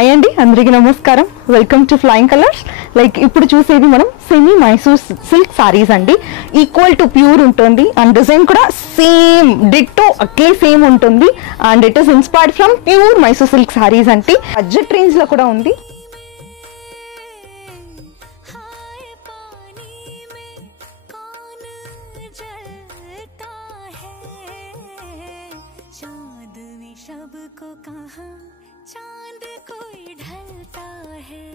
అయ్యండి అందరికీ నమస్కారం. Welcome to flying colours. Like ఇప్పుడు చూసేది మనం సెమీ మైసూర్ సిల్క్ సారీస్ అండి. ఈక్వల్ టు ప్యూర్ ఉంటుంది అండ్ డిజైన్ కూడా సేమ్ డిట్టో అట్లే సేమ్ ఉంటుంది and it is inspired from pure Mysore సిల్క్ సారీస్ అంటే బడ్జెట్ రేంజ్ లో కూడా ఉంది. चांद कोई ढलता है,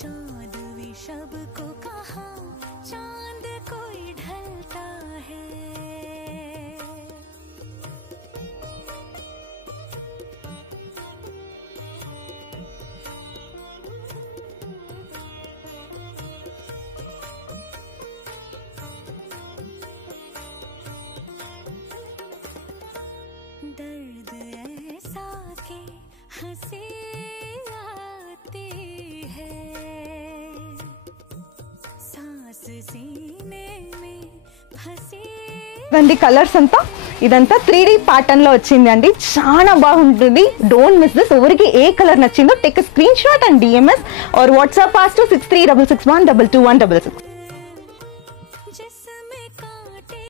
चांद भी शब को कहा चांद कोई ढलता है. दर्द ऐसा के हंसी आती है, सांस सीने में फंसी. ఇదండి కలర్స్ అంతా, ఇదంతా 3D ప్యాటర్న్ లో వచ్చింది అండి. చాలా బాగుంటుంది. Don't miss this. ఎవరికి ఏ కలర్ నచ్చిందో take screen shot and DMs are WhatsApp us to 6366122166.